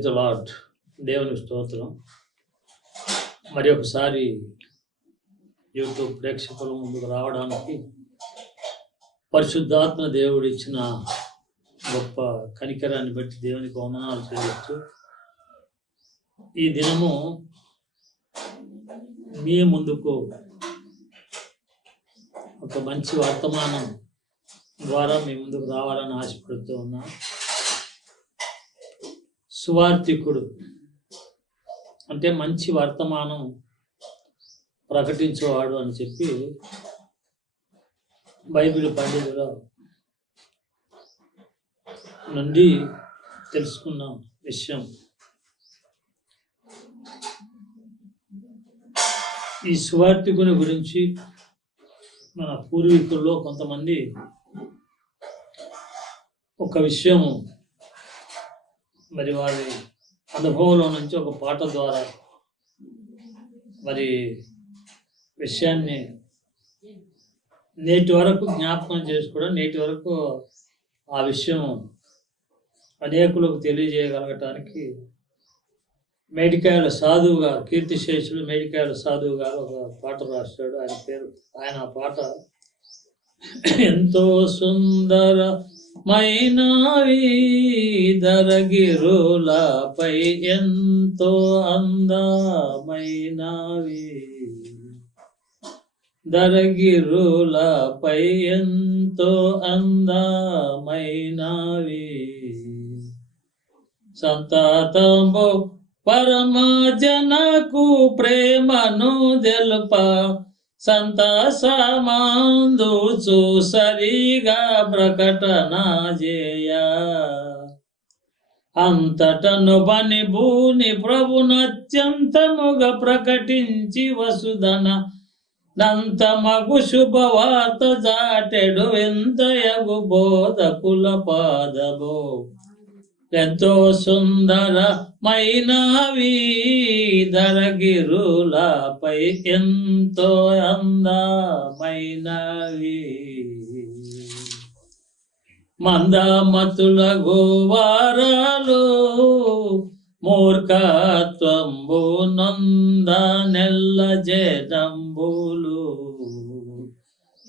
Praise the lord. దేవుని స్తోత్రం. మరి ఒకసారి యూట్యూబ్ ప్రేక్షకుల ముందుకు రావడానికి పరిశుద్ధాత్మ దేవుడు ఇచ్చిన గొప్ప కనికరాన్ని బట్టి దేవునికి వందనాలు చెల్లిస్తూ ఈ దినము మీ ముందుకు ఒక మంచి వర్తమానం ద్వారా మీ ముందుకు రావాలని ఆశపడుతూ ఉన్నా. సువార్తికుడు అంటే మంచి వర్తమానం ప్రకటించేవాడు అని చెప్పి బైబిల్ పండితుల నుండి తెలుసుకున్న విషయం. ఈ సువార్తికుని గురించి మన పూర్వీకుల్లో కొంతమంది ఒక విషయం మరి వారి అనుభవంలో నుంచి ఒక పాట ద్వారా మరి విషయాన్ని నేటి వరకు జ్ఞాపకం చేసుకోవడం, నేటి వరకు ఆ విషయం అనేకులకు తెలియజేయగలగటానికి మేడికాయల సాధువు గారు, కీర్తిశేషులు మేడికాయల సాధువు గారు ఒక పాట రాశాడు. ఆయన పాట ఎంతో సుందరమైనవి దరగిరులపై ఎంతో అందమైనవి, దరగిరులపై ఎంతో అందమైనవి, సంతాతంబో పరమ జనకు ప్రేమను తెలుప సంతసమందుచు సరిగా ప్రకటన చేయ, అంతటను బని భూని ప్రభునత్యంతముగా ప్రకటించి వసుధన నంతమగు శుభవార్త జాటెడు ఎంతయగు బోధకుల పాదము, ఎంతో సుందరమైనవి దరగిరులపై ఎంతో అందమైనవి, మందమతుల గోవారాలు మూర్ఖత్వంబు నొంద నెల్ల జనంబులు,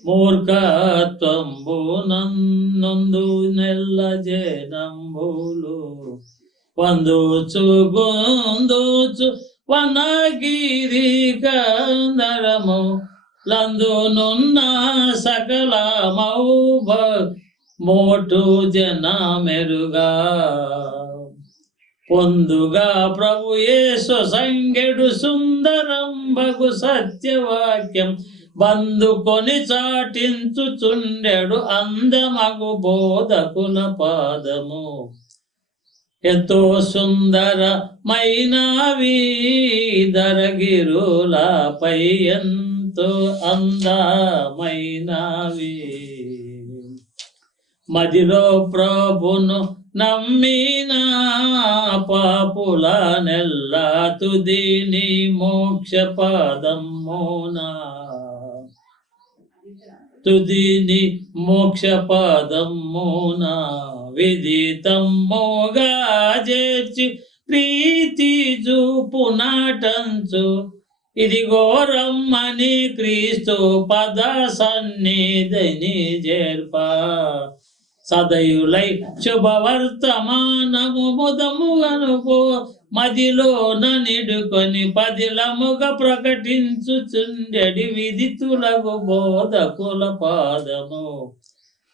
మూర్ఖత్వంబు నొందు నెల్ల జనంబులు, వందుచు గొందుచు వనగిరి కందరము లందునున్న సకల మౌభ మోటు జన మెరుగా, పొందుగా ప్రభు యేసు సంగెడు సుందరం బగు సత్యవాక్యం బందుకొని చాటించుచుండెడు అందమగు బోధకుల పాదము, ఎంతో సుందరమైనవి దరగిరులపై ఎంతో అందమైనవి, మదిలో ప్రభును నమ్మిన పాపుల నెల్ల తుదిని మోక్ష పదమునా, తుదిని మోక్ష పదమునా విదితముగా చేర్చి ప్రీతి చూపునాటంచు, ఇదిగో రమ్మని క్రీస్తు పద సన్నిధిని చేర్ప, సదయులై శుభవర్తమానము ముదముగనుకో మదిలోన నిడుకొని పదిలముగా ప్రకటించుచుండెడి విదితులకు బోధకుల పాదము,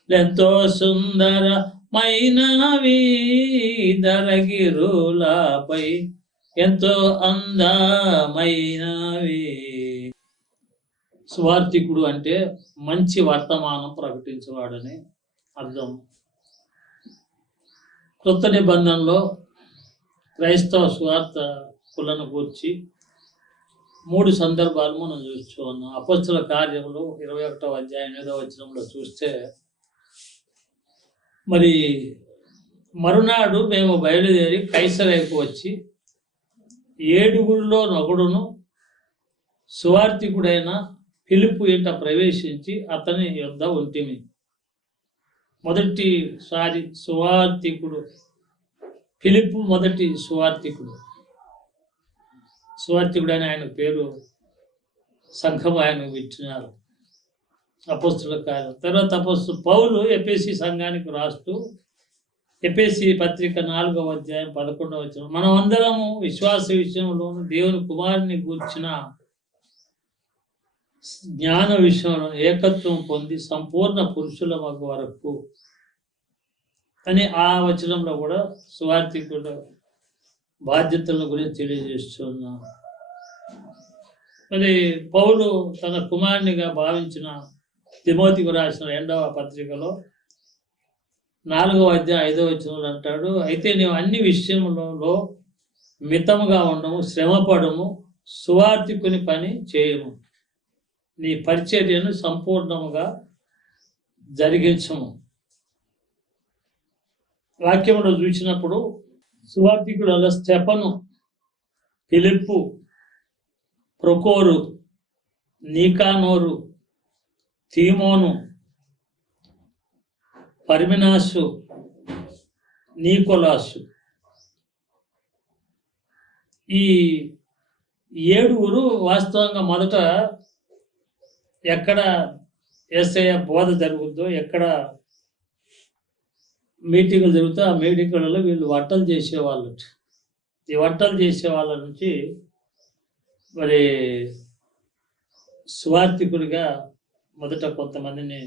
ఎంతో సుందరమైనవి దరగిరులపై ఎంతో అందమైనవి. సువార్తికుడు అంటే మంచి వర్తమానం ప్రకటించేవాడని అర్థం. క్రొత్త నిబంధనలో క్రైస్తవ సువార్తకులను గూర్చి 3 సందర్భాలు మనం చూస్తూ ఉన్నాం. అపొస్తలుల కార్యములు 21వ అధ్యాయం 8వ వచనంలో చూస్తే, మరి మరునాడు మేము బయలుదేరి కైసరయకు వచ్చి 7గురిలో ఒకడును సువార్తికుడైన ఫిలిప్పు ఇంట ప్రవేశించి అతని యొద్ద ఉంటిమి. మొదటిసారి సువార్తికుడు ఫిలిప్పు మొదటి సువార్థికుడు అని ఆయన పేరు, సంఘం ఆయనకు ఇచ్చినారు, అపోస్తుల కార్యం. తర్వాత అపోస్తులు పౌలు ఎఫెసీ సంఘానికి రాస్తూ ఎఫెసీ పత్రిక 4వ అధ్యాయం 11వ వచనం, మనం అందరము విశ్వాస విషయంలోను దేవుని కుమారుని గూర్చిన జ్ఞాన విషయంలో ఏకత్వం పొంది సంపూర్ణ పురుషుల మగ వరకు అని ఆ వచనంలో కూడా సువార్థికుడు బాధ్యతల గురించి తెలియజేస్తున్నాను. మరి పౌలు తన కుమారునిగా భావించిన తిమోతికి రాసిన 2వ పత్రికలో 4వ అధ్యాయం 5వ వచనంలో అంటాడు, అయితే నీవు అన్ని విషయములలో మితముగా ఉండము, శ్రమపడము, సువార్థికుని పని చేయము, నీ పరిచర్యను సంపూర్ణముగా జరిగించము. వాక్యంలో చూసినప్పుడు సువార్థికులలో స్టెఫను, ఫిలిప్పు, ప్రొకోరు, నీకానోరు, తీమోను, పర్మినాసు, నీకోలాసు, ఈ 7 వాస్తవంగా మొదట ఎక్కడ యేసయ్య బోధ జరుగుద్దో, ఎక్కడ మీటింగులు జరుగుతా ఆ మీటింగులలో వీళ్ళు వంటలు చేసేవాళ్ళు. ఈ వంటలు చేసే వాళ్ళ నుంచి మరి సువార్థికుడిగా మొదట కొంతమందిని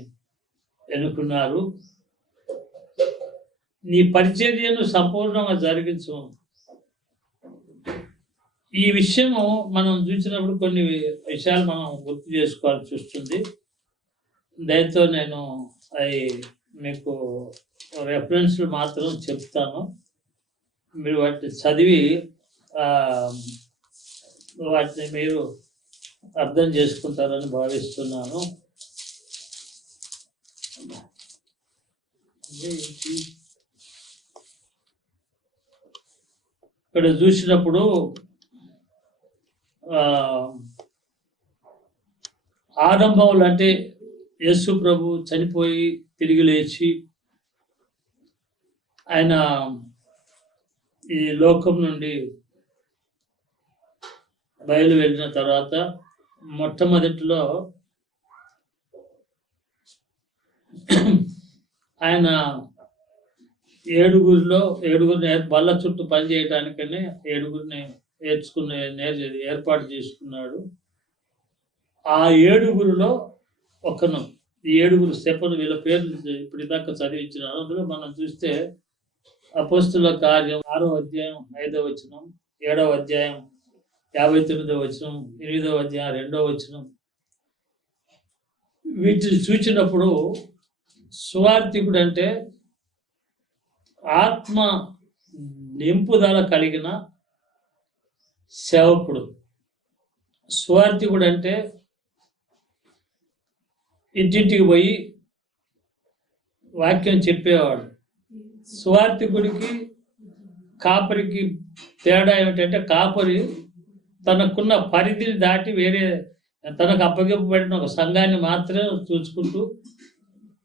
ఎన్నుకున్నారు. నీ పరిచర్యను సంపూర్ణంగా జరిగించు. ఈ విషయము మనం చూసినప్పుడు కొన్ని విషయాలు మనం గుర్తు చేసుకోవాల్సి వస్తుంది. దయతో నేను అవి మీకు రెఫరెన్స్లు మాత్రం చెప్తాను, మీరు వాటిని చదివి వాటిని మీరు అర్థం చేసుకుంటారని భావిస్తున్నాను. ఇక్కడ చూసినప్పుడు ఆరంభంలో అంటే యేసు ప్రభు చనిపోయి తిరిగి లేచి ఆయన ఈ లోకం నుండి బయలు వెళ్ళిన తర్వాత మొట్టమొదటిలో ఆయన ఏడుగురిని బల్ల చుట్టూ పని చేయడానికని 7గురిని ఏర్పాటు చేసుకున్నాడు. ఆ 7గురిలో ఒకను, ఈ 7గురు స్టెఫను, వీళ్ళ పేర్లు ఇప్పుడు దాకా చదివించినారు. అందులో మనం చూస్తే అపోస్తుల కార్యం 6వ అధ్యాయం 5వ వచనం, 7వ అధ్యాయం 59వ వచనం, 8వ అధ్యాయం 2వ వచనం, వీటిని చూసినప్పుడు సువార్థికుడు అంటే ఆత్మ నింపుదల కలిగిన సేవకుడు. సువార్థికుడు అంటే ఇంటింటికి పోయి వాక్యం చెప్పేవాడు. సువార్థికుడికి కాపరికి తేడా ఏమిటంటే, కాపరి తనకున్న పరిధిని దాటి వేరే తనకు అప్పగింపబడిన ఒక సంఘాన్ని మాత్రమే చూసుకుంటూ,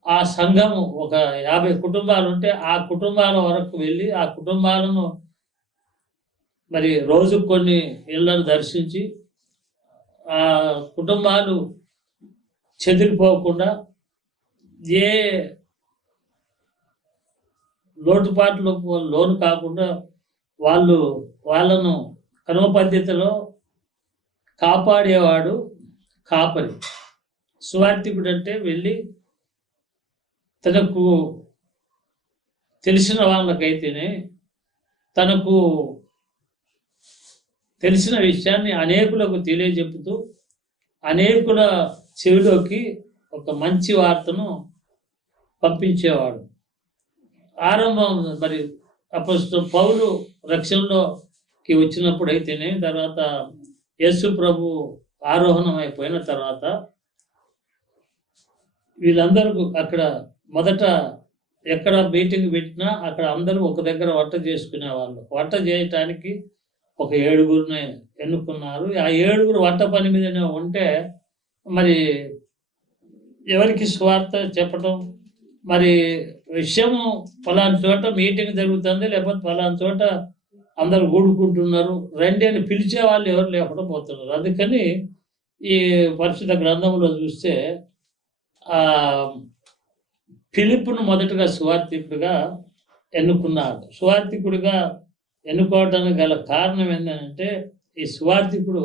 ఆ సంఘము ఒక 50 కుటుంబాలు ఉంటే ఆ కుటుంబాల వరకు వెళ్ళి ఆ కుటుంబాలను మరి రోజు కొన్ని ఇళ్లను దర్శించి ఆ కుటుంబాలు చెదిరిపోకుండా ఏ లోటుపాట్లకు లోను కాకుండా వాళ్ళను క్రమ పద్ధతిలో కాపాడేవాడు కాపరి. సువార్థికుడు అంటే వెళ్ళి తనకు తెలిసిన వాళ్ళకైతేనే తనకు తెలిసిన విషయాన్ని అనేకులకు తెలియజెప్పుతూ అనేకుల చెవిలోకి ఒక మంచి వార్తను పంపించేవాడు. ఆరంభం మరి అపోస్తలుడు పౌలు రక్షణలోకి వచ్చినప్పుడు అయితేనే, తర్వాత యేసు ప్రభు ఆరోహణం అయిపోయిన తర్వాత వీళ్ళందరూ అక్కడ మొదట ఎక్కడ మీటింగ్ పెట్టినా అక్కడ అందరూ ఒక దగ్గర వంట చేసుకునేవాళ్ళు. వంట చేయటానికి ఒక 7గురిని ఎన్నుకున్నారు. ఆ 7గురు వంట పని మీదనే ఉంటే మరి ఎవరికి స్వార్థ చెప్పటం, మరి విషయము ఫలానా చోట మీటింగ్ జరుగుతుంది, లేకపోతే ఫలానా చోట అందరు కూడుకుంటున్నారు, రండి అని పిలిచే వాళ్ళు ఎవరు లేకుండా పోతున్నారు. అందుకని ఈ పరిశుద్ధ గ్రంథంలో చూస్తే ఆ ఫిలిప్పును మొదటగా సువార్థికుడిగా ఎన్నుకున్నాడు. సువార్థికుడిగా ఎన్నుకోవడానికి గల కారణం ఏంటంటే, ఈ సువార్థికుడు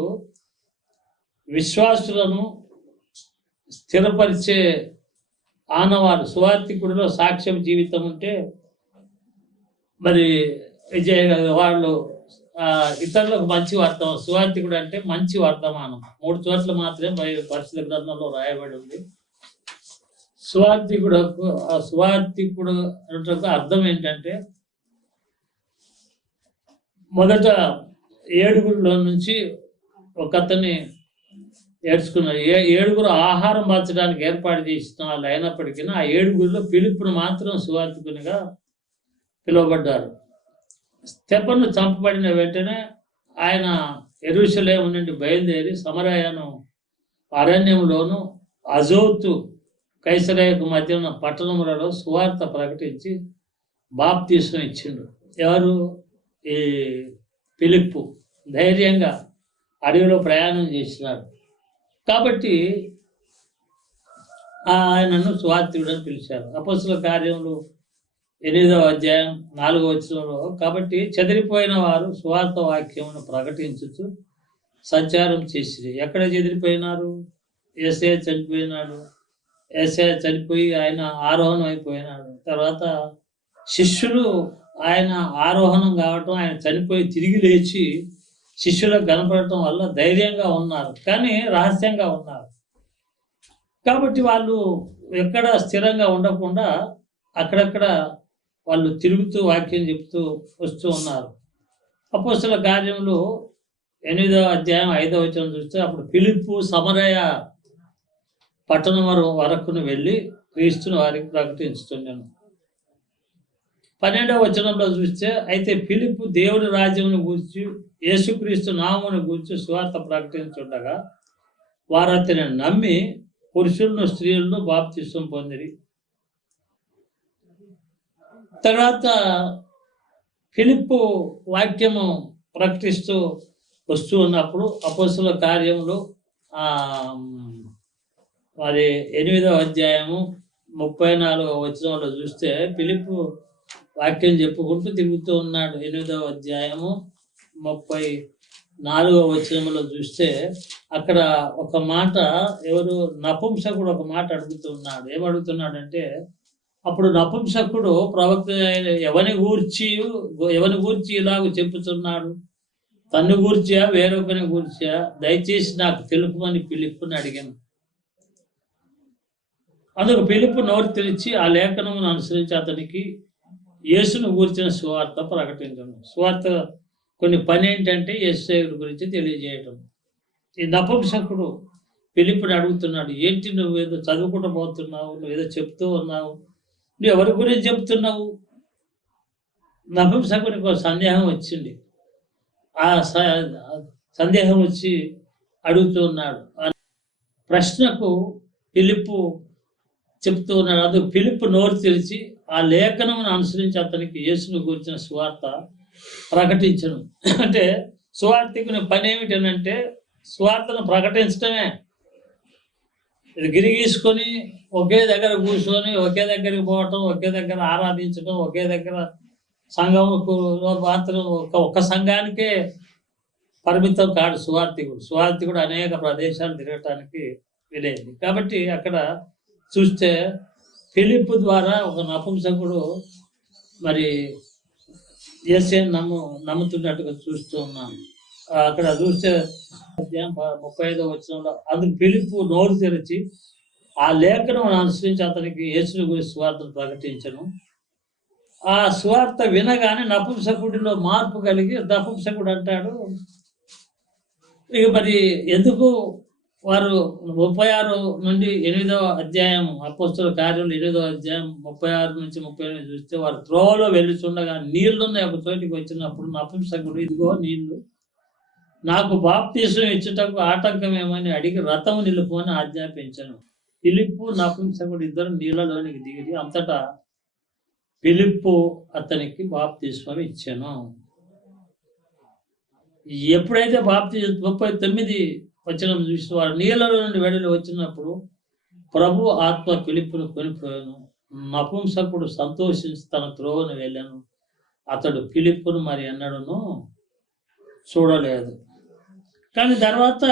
విశ్వాసులను స్థిరపరిచే ఆనవాడు. సువార్థికుడిలో సాక్ష్యం జీవితం ఉంటే మరి వాళ్ళు ఇతరులకు మంచి వర్తమానం. సువార్థికుడు అంటే మంచి వర్తమానం. 3 చోట్ల మాత్రమే పరిశుద్ధ గ్రంథంలో రాయబడి ఉంది. సువార్థికుడు అర్థం ఏంటంటే, మొదట 7 నుంచి ఒక అతన్ని ఏడ్చుకున్నారు. 7 ఆహారం మార్చడానికి ఏర్పాటు చేసిన వాళ్ళు అయినప్పటికీ ఆ 7 ఫిలిప్పును మాత్రం సువార్థికునిగా పిలువబడ్డారు. స్తెఫను చంపబడిన వెంటనే ఆయన యెరూషలేము నుండి బయలుదేరి సమరయను అరణ్యంలోను అజోతు కైసరయ్యకు మధ్య ఉన్న పట్టణములలో సువార్త ప్రకటించి బాప్తీసం ఇచ్చిండు. ఎవరు? ఈ ఫిలిప్పు ధైర్యంగా అడవిలో ప్రయాణం చేసినాడు. కాబట్టి ఆయనను సువార్థికుడు అని పిలిచారు. అపొస్తలుల కార్యములు 8వ అధ్యాయం 4వ వచనంలో, కాబట్టి చెదిరిపోయిన వారు సువార్త వాక్యమును ప్రకటించుచు సంచారం చేసిరి. ఎక్కడ చెదిరిపోయినారు? యేసయ్య చనిపోయినాడు. యేసయ్య చనిపోయి ఆయన ఆరోహణం అయిపోయినాడు. తర్వాత శిష్యులు ఆయన ఆరోహణం కావటం, ఆయన చనిపోయి తిరిగి లేచి శిష్యులకు కనపడటం వల్ల ధైర్యంగా ఉన్నారు, కానీ రహస్యంగా ఉన్నారు. కాబట్టి వాళ్ళు ఎక్కడ స్థిరంగా ఉండకుండా అక్కడక్కడ వాళ్ళు తిరుగుతూ వాక్యం చెప్తూ వస్తూ ఉన్నారు. అపొస్తలుల కార్యములు 8వ అధ్యాయం 5వ వచనం చూస్తే, అప్పుడు ఫిలిప్పు సమరయ పట్టణం వరకును వెళ్ళి క్రీస్తుని వారికి ప్రకటించుతున్నాను. 12వ వచనంలో చూస్తే, అయితే ఫిలిప్పు దేవుని రాజ్యమును గూర్చి యేసుక్రీస్తు నామమును గూర్చి సువార్త ప్రకటించుండగా వారు అతని నమ్మి పురుషులను స్త్రీలను బాప్తిసం పొందిరి. తర్వాత ఫిలిప్పు వాక్యము ప్రకటిస్తూ వస్తూ ఉన్నప్పుడు అపొస్తలుల కార్యములు మరి 8వ అధ్యాయము 34వ వచనంలో చూస్తే ఫిలిప్పు వాక్యం చెప్పుకుంటూ తిరుగుతూ ఉన్నాడు. 8వ అధ్యాయము 34వ వచనంలో చూస్తే అక్కడ ఒక మాట, ఎవరు? నపుంసకుడు ఒక మాట అడుగుతున్నాడు. ఏమడుగుతున్నాడంటే, అప్పుడు నపుంసకుడు ప్రవక్త ఎవని గూర్చి ఇలాగ చెప్పుతున్నాడు? తన్ను గూర్చా వేరొకరిని గూర్చా? దయచేసి నాకు తెలుపమని ఫిలిప్పుని అడిగాను. అందుకు ఫిలిప్పు నోరు తెరిచి ఆ లేఖనమును అనుసరించి అతనికి యేసును గూర్చిన సువార్త ప్రకటించడం. సువార్త కొన్ని పని ఏంటంటే యేసు గురించి తెలియజేయటం. ఈ నపుంసకుడు ఫిలిప్పుని అడుగుతున్నాడు, ఏంటి నువ్వేదో చదువుకుంటూ పోతున్నావు, నువ్వేదో చెప్తూ ఉన్నావు, నువ్వు ఎవరి గురించి చెప్తున్నావు? నపుంసకునికి ఒక సందేహం వచ్చింది. ఆ సందేహం వచ్చి అడుగుతూ ఉన్నాడు. ఆ ప్రశ్నకు ఫిలిప్పు చెప్తూ ఉన్నాడు. అది ఫిలిప్పు నోరు తెరిచి ఆ లేఖనమును అనుసరించి అతనికి యేసును గురించిన సువార్త ప్రకటించను. అంటే సువార్థికుని పని ఏమిటనంటే సువార్తను ప్రకటించడమే. ఇది గిరిగీసుకొని ఒకే దగ్గర కూర్చొని ఒకే దగ్గరికి పోవటం, ఒకే దగ్గర ఆరాధించడం, ఒకే దగ్గర సంఘముకు మాత్రం ఒక్క సంఘానికే పరిమితం కాడు సువార్థికుడు. సువార్థికుడు అనేక ప్రదేశాలు తిరగటానికి వీలైంది. కాబట్టి అక్కడ చూస్తే ఫిలిప్పు ద్వారా ఒక నపుంసకుడు మరి యేసయ్యను నమ్ముతున్నట్టుగా చూస్తూ ఉన్నాం. అక్కడ చూస్తే 35వ వచనంలో, అందుకు ఫిలిప్పు నోరు తెరిచి ఆ లేఖనం అనుసరించి అతనికి యేసుని గురించి సువార్తను ప్రకటించను. ఆ సువార్త వినగానే నపుంసకుడిలో మార్పు కలిగి నపుంసకుడు అంటాడు, ఇక మరి ఎందుకు వారు 36 నుండి 8వ అధ్యాయం అపొస్తలుల కార్యములు 8వ అధ్యాయం 36 నుంచి 38 చూస్తే, వారు త్రోవలో వెళ్ళుచుండగా నీళ్లున్న ఒక చోటికి వచ్చినప్పుడు నపుంసకుడు, ఇదిగో నీళ్లు, నాకు బాప్తీసం ఇచ్చుటకు ఆటంకం ఏమని అడిగి రథము నిలుపుమని ఆజ్ఞాపించను. ఫిలిప్పు నపుంసకుడు ఇద్దరు నీళ్ళలోనికి దిగి అంతటా ఫిలిప్పు అతనికి బాప్తిస్మం ఇచ్చాను. ఎప్పుడైతే బాప్తిజం 39 వచనం చూసి వారు నీళ్ళలో నుండి వెడలి వచ్చినప్పుడు ప్రభు ఆత్మ ఫిలిప్పును కొనిపోయాను. నపుంసకుడు సంతోషించి తన త్రోవను వెళ్ళాను. అతడు ఫిలిప్పును మరి ఎన్నడూను చూడలేదు. కానీ తర్వాత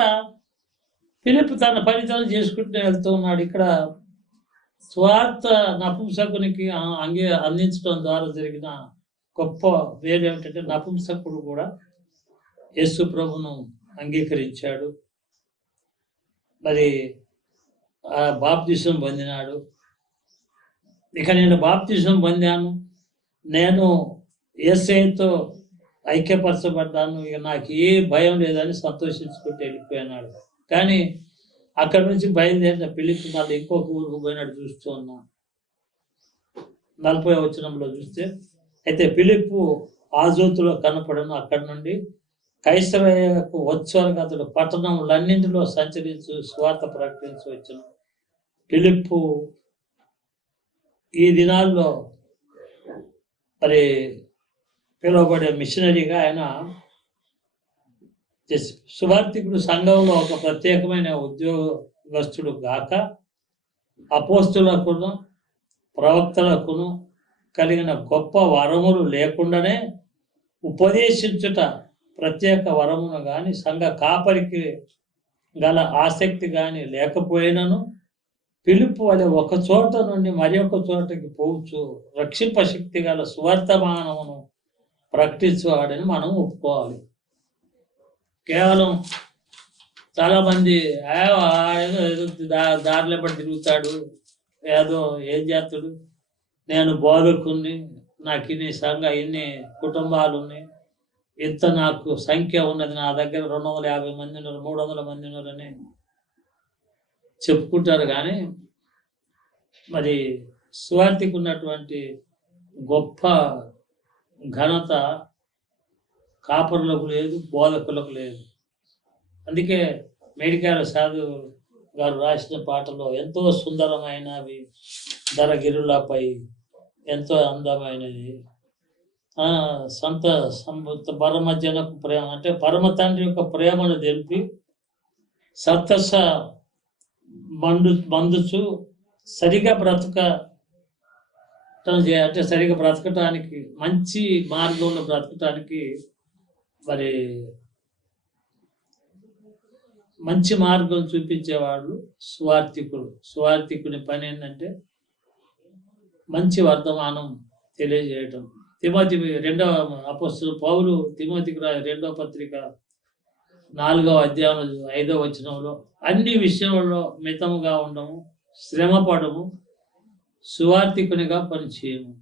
ఫిలిప్ తన పని చేసుకుంటూ వెళ్తూ ఉన్నాడు. ఇక్కడ స్వార్థ నపుంసకునికి అందించడం ద్వారా జరిగిన గొప్ప వేరు ఏమిటంటే నపుంసకుడు కూడా యేసు ప్రభును అంగీకరించాడు. మరి బాప్తిసం పొందినాడు. ఇక నేను బాప్తిసం పొందాను, నేను యేసయ్యతో ఐక్యపరచబడ్డాను, ఇక నాకు ఏ భయం లేదని సంతోషించుకుంటూ వెళ్ళిపోయినాడు. కానీ అక్కడి నుంచి బయలుదేరిన ఫిలిప్ మళ్ళీ ఇంకొక ఊరికి పోయినాడు చూస్తూ ఉన్నా. 40వ వచనంలో చూస్తే, అయితే ఫిలిప్పు ఆజోతులో కనపడను. అక్కడి నుండి కైసరయ్యకు వచ్చారు. అతడు పట్టణములన్నింటిలో సంచరించు స్వార్థ ప్రకటించి వచ్చాను. ఫిలిప్పు ఈ దినాల్లో మరి పిలువబడే మిషనరీగా ఆయన సువార్థికుడు సంఘంలో ఒక ప్రత్యేకమైన ఉద్యోగస్తుడు గాక అపోస్తులకును ప్రవక్తలకును కలిగిన గొప్ప వరములు లేకుండానే ఉపదేశించుట ప్రత్యేక వరమును కానీ సంఘ కాపరికి గల ఆసక్తి కానీ లేకపోయినను ఫిలిప్పు వలె ఒక చోట నుండి మరి ఒక చోటకి పోవచ్చు రక్షింపశక్తి గల సువర్తమానమును ప్రకటించువాడని మనం ఒప్పుకోవాలి. కేవలం చాలా మంది దారిలో పడి తిరుగుతాడు, ఏదో ఏం చేస్తాడు, నేను బోధకుని, నాకు ఇన్ని ఇన్ని కుటుంబాలు ఉన్నాయి, ఇంత నాకు సంఖ్య ఉన్నది, నా దగ్గర 250 మంది ఉన్నారు, 300 మంది ఉన్నారని చెప్పుకుంటారు. కానీ మరి సువార్తికి ఉన్నటువంటి గొప్ప ఘనత కాపరులకు లేదు, బోధకులకు లేదు. అందుకే మేడికాయల సాధు గారు రాసిన పాటలో ఎంతో సుందరమైనవి ధరగిరులపై ఎంతో అందమైనది సంత పరమ జనకు ప్రేమ అంటే పరమ తండ్రి యొక్క ప్రేమను తెలిపి సత్తస మందుచు సరిగా అంటే సరిగా బ్రతకటానికి, మంచి మార్గంలో బ్రతకటానికి మరి మంచి మార్గం చూపించేవాళ్ళు సువార్థికుని పని ఏంటంటే మంచి వర్తమానం తెలియజేయటం. తిమోతి 2వ అపోస్తలుడు పౌలు తిమోతికి 2వ పత్రిక 4వ అధ్యాయం 5వ వచనంలో అన్ని విషయంలో మితముగా ఉండము, శ్రమపడము, సువార్థికునిగా పనిచేయము,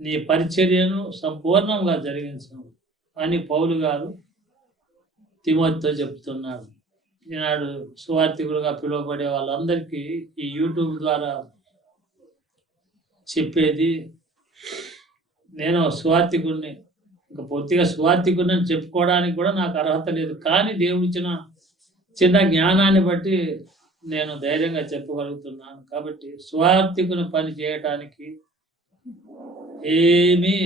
నీ పరిచర్యను సంపూర్ణంగా జరిగించము అని పౌలు గారు తిమోతితో చెప్తున్నాడు. ఈనాడు సువార్థికులుగా పిలువబడే వాళ్ళందరికీ ఈ యూట్యూబ్ ద్వారా చెప్పేది, నేను సువార్థికుడిని, ఇంకా పూర్తిగా సువార్థికుడిని చెప్పుకోవడానికి కూడా నాకు అర్హత లేదు, కానీ దేవుడిచ్చిన చిన్న జ్ఞానాన్ని బట్టి నేను ధైర్యంగా చెప్పగలుగుతున్నాను. కాబట్టి సువార్థికుని పని చేయటానికి ఏమీ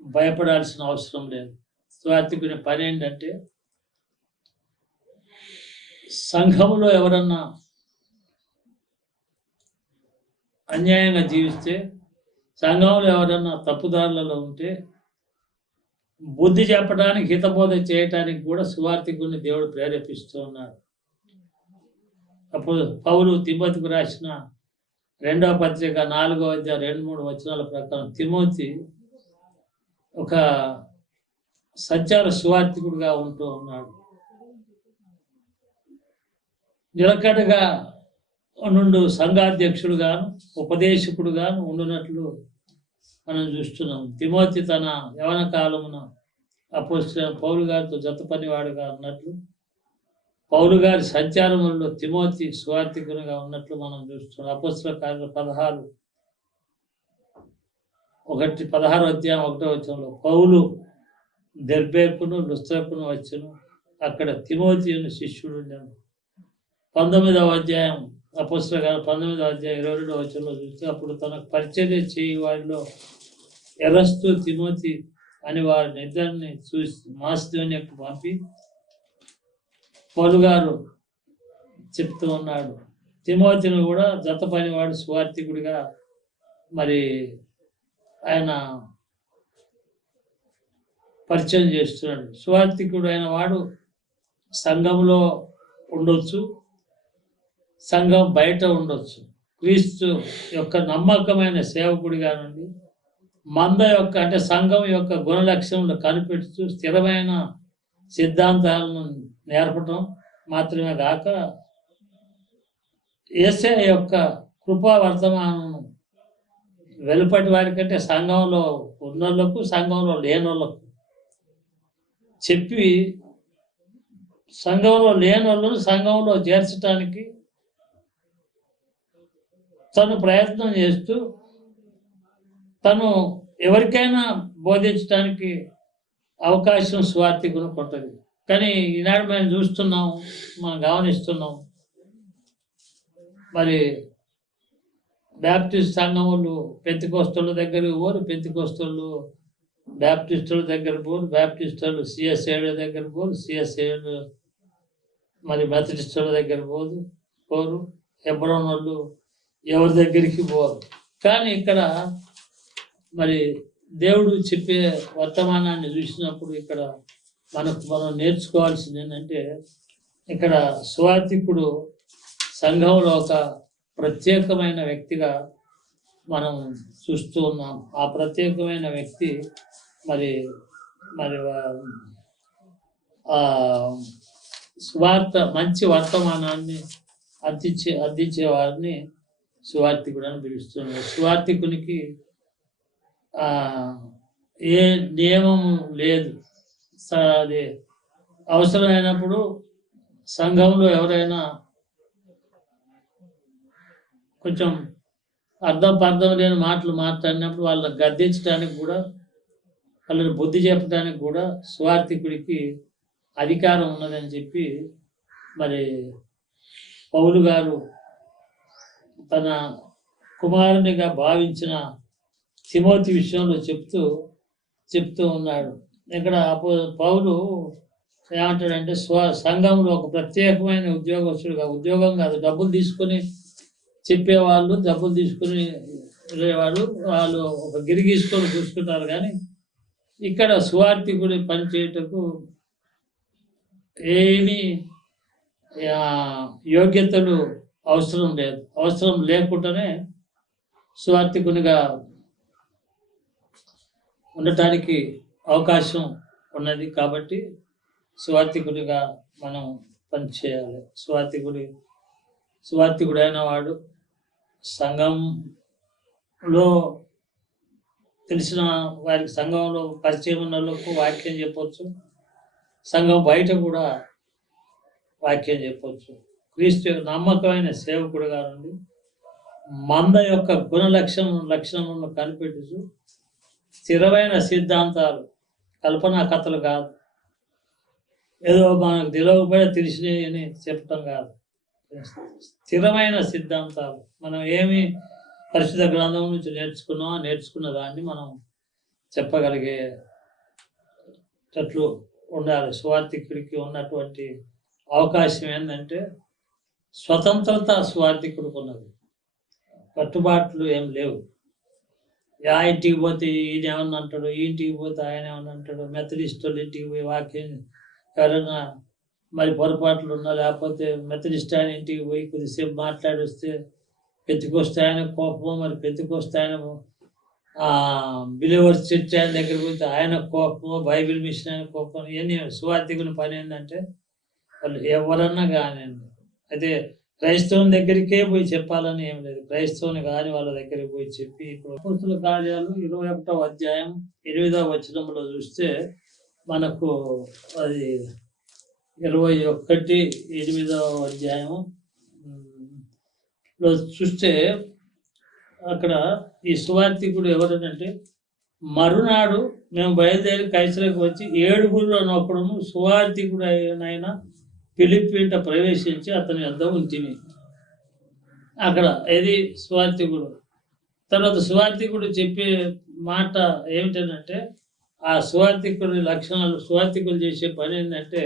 భయపడాల్సిన అవసరం లేదు. సువార్థికుని పని ఏంటంటే సంఘంలో ఎవరన్నా అన్యాయంగా జీవిస్తే, సంఘంలో ఎవరన్నా తప్పుదారులలో ఉంటే బుద్ధి చెప్పడానికి, హితబోధ చేయటానికి కూడా సువార్థికుడిని దేవుడు ప్రేరేపిస్తూ ఉన్నాడు. అప్పుడు పౌలు తిమోతికి రాసిన 2వ పత్రిక 4వ అధ్యాయం 2-3 వచనాల ప్రకారం తిమోతి ఒక సత్యాల సువార్థికుడిగా ఉంటూ ఉన్నాడు. నిలకడగా నుండు సంఘాధ్యక్షుడుగాను ఉపదేశకుడుగాను ఉండునట్లు మనం చూస్తున్నాం. తిమోతి తన యవన కాలమున అపోస్తలుడైన పౌలు గారితో జత పనివాడుగా ఉన్నట్లు, పౌలు గారి సంచారములలో తిమోతి సువార్థికునిగా ఉన్నట్లు మనం చూస్తున్నాం. అపోస్తలుల కార్యాలు 16వ అధ్యాయం 1వ వచనంలో పౌలు దెర్బేకును లుస్త్రకును వచ్చును, అక్కడ తిమోతియును శిష్యుడు. 19వ అధ్యాయం అపోస్తలుల కార్యాలు 19:22 చూస్తే, అప్పుడు తనకు పరిచర్య చేయి వారిలో ఎరస్తు తిమోతి అని వారిని ఇద్దరిని చూసి మాసిదోనియాకు పంపి పౌలు గారు చెప్తూ ఉన్నాడు. తిమోతిని కూడా జత పనివాడు సువార్థికుడిగా మరి ఆయన పరిచయం చేస్తున్నాడు. సువార్థికుడు అయిన వాడు సంఘంలో ఉండొచ్చు, సంఘం బయట ఉండొచ్చు. క్రీస్తు యొక్క నమ్మకమైన సేవకుడిగా నుండి మంద యొక్క అంటే సంఘం యొక్క గుణలక్ష్యములు కనిపెడుతూ స్థిరమైన సిద్ధాంతాలను నేర్పటం మాత్రమే కాక యేసయ్య యొక్క కృపా వర్తమానం వెలుపటి వారికంటే సంఘంలో ఉన్నోళ్ళకు సంఘంలో లేనోళ్ళకు చెప్పి సంఘంలో లేనోళ్ళను సంఘంలో చేర్చడానికి తను ప్రయత్నం చేస్తూ తను ఎవరికైనా బోధించడానికి అవకాశం సువార్థికునికి ఉంటుంది. కానీ ఈనాడు మేము చూస్తున్నాం, మనం గమనిస్తున్నాం, మరి బ్యాప్టిస్ట్ సంఘం వాళ్ళు పెంతెకొస్తోళ్ళ దగ్గరికి పోరు, పెంతెకొస్తోళ్ళు బ్యాప్టిస్టుల దగ్గర పోరు, బ్యాప్టిస్టులు సిఎస్ఐల దగ్గర పోరు, సిఎస్ఐలు మరి మెథడిస్టుల దగ్గర పోరు, హెబ్రోన్ వాళ్ళు ఎవరి దగ్గరికి పోరు. కానీ ఇక్కడ మరి దేవుడు చెప్పే వర్తమానాన్ని చూసినప్పుడు ఇక్కడ మనం నేర్చుకోవాల్సింది ఏంటంటే, ఇక్కడ సువార్థికుడు సంఘంలో ఒక ప్రత్యేకమైన వ్యక్తిగా మనం చూస్తూ ఉన్నాం. ఆ ప్రత్యేకమైన వ్యక్తి మరి మరి మంచి వర్తమానాన్ని అందించే వారిని సువార్థికుడు అని పిలుస్తున్నారు. సువార్థికునికి ఏ నియమము లేదు. అది అవసరమైనప్పుడు సంఘంలో ఎవరైనా కొంచెం అర్థం లేని మాటలు మాట్లాడినప్పుడు వాళ్ళని గద్దించడానికి కూడా, వాళ్ళని బుద్ధి చెప్పడానికి కూడా సువార్థికుడికి అధికారం ఉన్నదని చెప్పి మరి పౌలు గారు తన కుమారునిగా భావించిన తిమోతి విషయంలో చెప్తూ ఉన్నాడు. ఇక్కడ పౌలు ఏమంటాడంటే, సంఘంలో ఒక ప్రత్యేకమైన ఉద్యోగస్తుడుగా, ఉద్యోగం కాదు, డబ్బులు తీసుకొని చెప్పేవాళ్ళు, డబ్బులు తీసుకుని వాళ్ళు ఒక గిరిగీసుకొని చూసుకుంటారు. కానీ ఇక్కడ సువార్థికుడి పని చేయటకు ఏమీ యోగ్యతలు అవసరం లేదు. అవసరం లేకుండానే సువార్థికునిగా ఉండటానికి అవకాశం ఉన్నది. కాబట్టి సువార్థికుడిగా మనం పనిచేయాలి. సువార్థికుడు అయిన వాడు సంఘంలో తెలిసిన వారికి, సంఘంలో పరిచయం ఉన్న వాళ్ళకు వాక్యం చెప్పవచ్చు, సంఘం బయట కూడా వాక్యం చెప్పవచ్చు. క్రీస్తు యొక్క నమ్మకమైన సేవకుడుగా నుండి మంద యొక్క లక్షణములను కనిపెట్టుచు స్థిరమైన సిద్ధాంతాలు, కల్పనా కథలు కాదు, ఏదో మనకు తెలియకపోయినా తెలిసినాయి అని చెప్పటం కాదు, స్థిరమైన సిద్ధాంతాలు. మనం ఏమి పరిశుద్ధ గ్రంథం నుంచి నేర్చుకున్న దాన్ని మనం చెప్పగలిగేటట్లు ఉండాలి. సువార్థికుడికి ఉన్నటువంటి అవకాశం ఏంటంటే, స్వతంత్రత సువార్థికుడికి ఉన్నది. కట్టుబాట్లు ఏం లేవు. ఆ ఇంటికి పోతే ఈయన ఏమన్నా అంటాడు, ఈ ఇంటికి పోతే ఆయన ఏమన్నా అంటాడు, మెథడిస్ట్ వాళ్ళ ఇంటికి పోయి వాక్యం ఎవరైనా మరి పొరపాట్లు ఉన్నా, లేకపోతే మెథడిస్ట్ ఆయన ఇంటికి పోయి కొద్దిసేపు మాట్లాడి వస్తే పెంతెకొస్తే ఆయన కోపము, మరి పెంతెకొస్తే ఆయన బిలీవర్స్ చర్చ్ ఆయన దగ్గరికి పోతే ఆయన కోపము, బైబిల్ మిషన్ ఆయన కోపం. ఇవన్నీ సువార్థికుని పని ఏంటంటే, వాళ్ళు ఎవరన్నా కానివ్వండి, అయితే క్రైస్తవుని దగ్గరికే పోయి చెప్పాలని ఏం లేదు. క్రైస్తవుని కానీ వాళ్ళ దగ్గరికి పోయి చెప్పి, ఇప్పుడు అపోస్తలుల కార్యాలు 21వ అధ్యాయం 8వ వచనంలో చూస్తే మనకు అది 21:8వ అధ్యాయం లో చూస్తే అక్కడ ఈ సువార్థికుడు ఎవరనంటే, మరునాడు మేము బయలుదేరి కైసరకు వచ్చి 7 ఒకడును సువార్థికుడు అయిన ఫిలిప్పీట ప్రవేశించి అతని వద్ద ఉంటిమి. అక్కడ ఏది సువార్థికుడు. తర్వాత సువార్థికుడు చెప్పే మాట ఏమిటంటే ఆ సువార్థికుడి లక్షణాలు, సువార్థికులు చేసే పని ఏంటంటే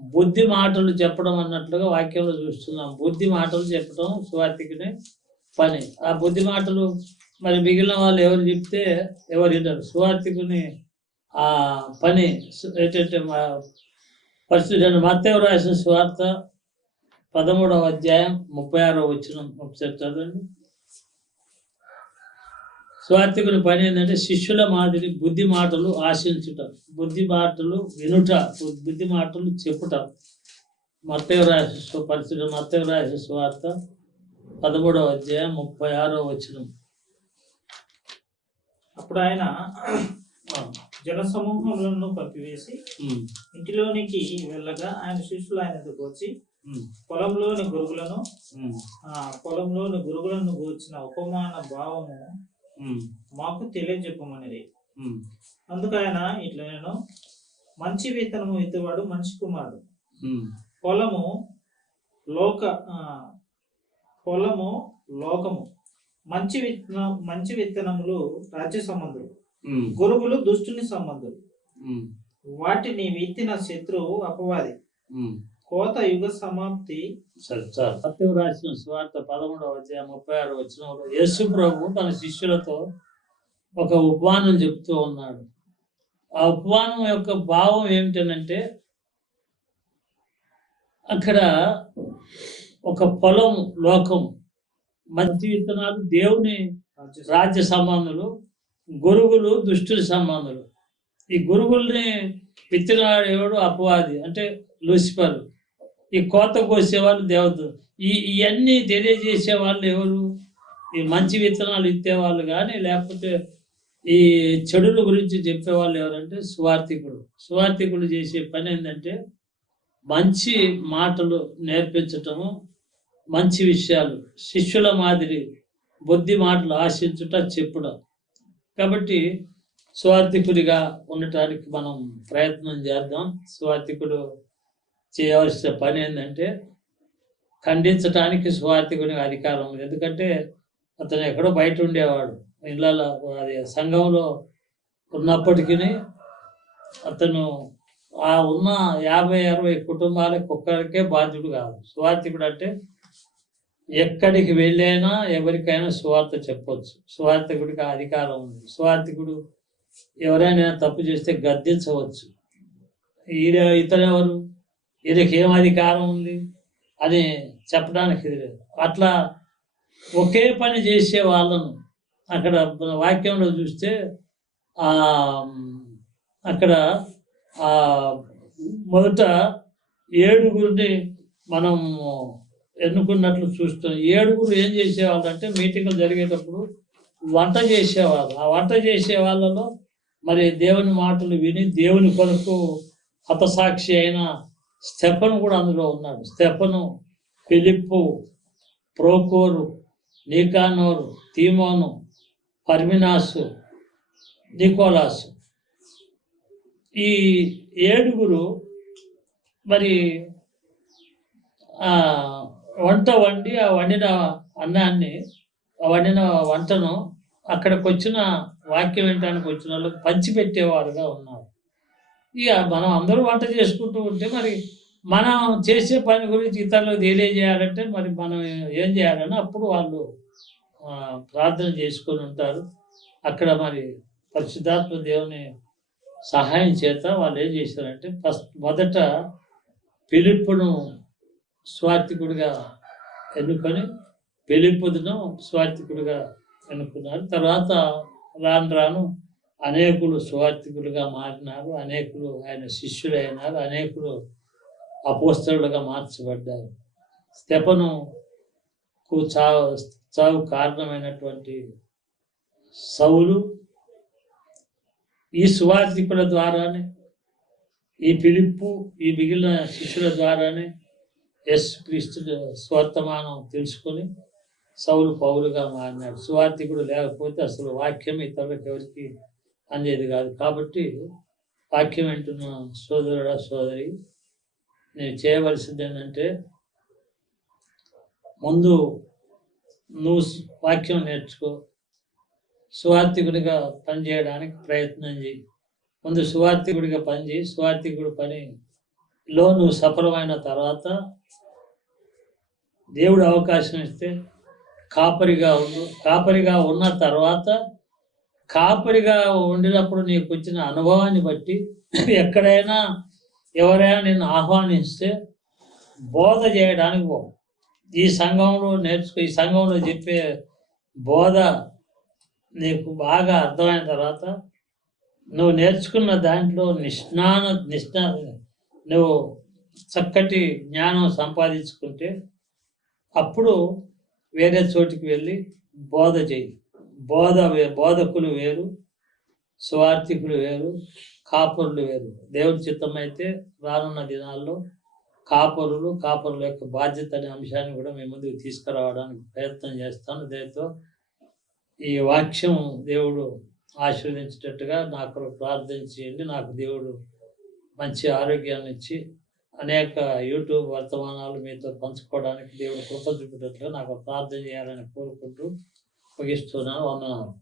బుద్ధి మాటలు చెప్పడం అన్నట్లుగా వాక్యంలో చూస్తున్నాం. బుద్ధి మాటలు చెప్పడం సువార్థికుని పని. ఆ బుద్ధి మాటలు మరి మిగిలిన వాళ్ళు ఎవరు చెప్తే ఎవరు వింటారు. సువార్థికుని ఆ పని ఏంటంటే పరిస్థితి మత్తయి రాసిన సువార్త 13వ అధ్యాయం 36వ వచనం ఒకసారి చదవండి. సువార్థికుని పని ఏంటంటే శిష్యుల మాదిరి బుద్ధి మాటలు ఆశించుట, బుద్ధి మాటలు వినుట, బుద్ధి మాటలు చెప్పుట. మత్తయి రాసిన పరిస్థితి మత్తయి రాసిన సువార్త 13వ అధ్యాయం 36వ వచనం. అప్పుడు ఆయన జన సమూహములను పంపివేసి ఇంటిలోనికి వెళ్ళగా ఆయన శిష్యులు ఆయన ఎదురుకు వచ్చి పొలంలోని గురుగులను గూర్చిన ఉపమాన భావము మాకు తెలియజెప్పమనేది. అందుకు ఆయన ఇట్లా, నేను మంచి విత్తనము విత్తువాడు మనిషి కుమారుడు. పొలము లోకము. మంచి విత్తనములు రాజ్య సంబంధులు, గురుగులు దుష్టుని సంబంధులు. వాటిని విత్తిన శత్రువు అపవాది. కోత యుగ సమాప్తి. మత్తయి రాసిన సువార్త 13వ అధ్యాయం 36వ వచనంలో యేసు ప్రభు తన శిష్యులతో ఒక ఉపమానం చెప్తూ ఉన్నాడు. ఆ ఉపమానం యొక్క భావం ఏమిటనంటే అక్కడ ఒక పొలం లోకం, మంచి విత్తనాలు దేవుని రాజ్య సంబంధులు, గురుగులు దుష్టుల సంబంధులు. ఈ గురుగుల్ని విత్తనాడు ఎవడు? అపవాది, అంటే లూసిఫర్. ఈ కోత కోసేవాళ్ళు దేవతలు. ఇవన్నీ తెలియజేసే వాళ్ళు ఎవరు? ఈ మంచి విత్తనాలు ఇచ్చేవాళ్ళు కానీ, లేకపోతే ఈ చెడుల గురించి చెప్పేవాళ్ళు ఎవరంటే సువార్థికుడు. సువార్థికుడు చేసే పని ఏంటంటే మంచి మాటలు నేర్పించటము, మంచి విషయాలు, శిష్యుల మాదిరి బుద్ధి మాటలు ఆశించుట, చెప్పుట. కాబట్టి సువార్థికుడిగా ఉండటానికి మనం ప్రయత్నం చేద్దాం. సువార్థికుడు చేయవలసిన పని ఏంటంటే ఖండించడానికి సువార్థికునికి అధికారం ఉంది. ఎందుకంటే అతను ఎక్కడో బయట ఉండేవాడు, ఇళ్ళలో అది సంఘంలో ఉన్నప్పటికీ అతను ఆ ఉన్న 50-60 కుటుంబాలకు ఒక్కరికే బాధ్యుడు కాదు. సువార్థికుడు అంటే ఎక్కడికి వెళ్ళైనా ఎవరికైనా సువార్త చెప్పొచ్చు. సువార్థికుడికి అధికారం ఉంది. సువార్థికుడు ఎవరైనా తప్పు చేస్తే గద్దించవచ్చు. ఇతరెవరు, ఈయనకి ఏం అధికారం ఉంది అని చెప్పడానికి లేదు. అట్లా ఒకే పని చేసే వాళ్ళను అక్కడ వాక్యంలో చూస్తే అక్కడ మొదట 7గురిని మనం ఎన్నుకున్నట్లు చూస్తాం. 7గురు ఏం చేసేవాళ్ళు అంటే మీటింగ్లు జరిగేటప్పుడు వంట చేసేవాళ్ళు. ఆ వంట చేసే వాళ్ళలో మరి దేవుని మాటలు విని దేవుని కొరకు హతసాక్షి అయిన స్టెఫను కూడా అందులో ఉన్నాడు. స్టెఫను, ఫిలిప్పు, ప్రోకోరు, నీకానోరు, తీమోను, పర్మినాసు, నికోలాసు. ఈ 7గురు మరి వంట వండి ఆ వండిన అన్నాన్ని, వండిన వంటను అక్కడికి వచ్చిన వాక్యం వినడానికి వచ్చిన వాళ్ళకి పంచిపెట్టేవారుగా ఉన్నారు. ఇక మనం అందరూ వంట చేసుకుంటూ ఉంటే మరి మనం చేసే పని గురించి ఇతరులకు తెలియజేయాలంటే మరి మనం ఏం చేయాలని అప్పుడు వాళ్ళు ప్రార్థన చేసుకొని ఉంటారు. అక్కడ మరి పరిశుద్ధాత్మ దేవుని సహాయం చేత వాళ్ళు ఏం చేశారంటే మొదట ఫిలిప్పును స్వార్థికుడిగా ఎన్నుకొని ఫిలిప్పును స్వార్థికుడిగా ఎన్నుకున్నారు. తర్వాత రాను రాను అనేకులు సువార్థికులుగా మారినారు, అనేకులు ఆయన శిష్యులు అయినారు, అనేకులు అపోస్తలులుగా మార్చబడ్డారు. స్టెఫనుకు చావు కారణమైనటువంటి సౌలు ఈ సువార్థికుల ద్వారానే, ఈ ఫిలిప్పు, ఈ మిగిలిన శిష్యుల ద్వారానే యేసుక్రీస్తు స్వర్తమానం తెలుసుకొని సౌలు పౌలుగా మారినాడు. సువార్థికుడు లేకపోతే అసలు వాక్యం ఇతరులకు ఎవరికి అందేది కాదు. కాబట్టి వాక్యం వింటున్న సోదరుడా, సోదరి, నేను చేయవలసింది ఏంటంటే ముందు నువ్వు వాక్యం నేర్చుకో, సువార్థికుడిగా పనిచేయడానికి ప్రయత్నం చేయి. ముందు సువార్థికుడిగా పనిచేయి. సువార్థికుడు పనిలో నువ్వు సఫలమైన తర్వాత దేవుడు అవకాశం ఇస్తే కాపరిగా ఉండు. కాపరిగా ఉన్న తర్వాత కాపరిగా ఉండినప్పుడు నీకు వచ్చిన అనుభవాన్ని బట్టి ఎక్కడైనా ఎవరైనా నిన్ను ఆహ్వానిస్తే బోధ చేయడానికి పో. ఈ సంఘంలో నేర్చుకో. ఈ సంఘంలో చెప్పే బోధ నీకు బాగా అర్థమైన తర్వాత నువ్వు నేర్చుకున్న దాంట్లో నువ్వు చక్కటి జ్ఞానం సంపాదించుకుంటే అప్పుడు వేరే చోటికి వెళ్ళి బోధ చేయి. బోధకులు వేరు, సువార్థికులు వేరు, కాపరులు వేరు. దేవుడి చిత్తమైతే రానున్న దినాల్లో కాపరుల యొక్క బాధ్యత అనే అంశాన్ని కూడా మీ ముందుకు తీసుకురావడానికి ప్రయత్నం చేస్తాను. దీంతో ఈ వాక్యం దేవుడు ఆశీర్వదించేటట్టుగా నాకు ప్రార్థన చేయండి. నాకు దేవుడు మంచి ఆరోగ్యాన్ని ఇచ్చి అనేక యూట్యూబ్ వర్తమానాలు మీతో పంచుకోవడానికి దేవుడు కృప చూపేటట్లుగా నాకు ప్రార్థన చేయాలని కోరుకుంటూ ముగిస్తున్నాను. వందనాలు.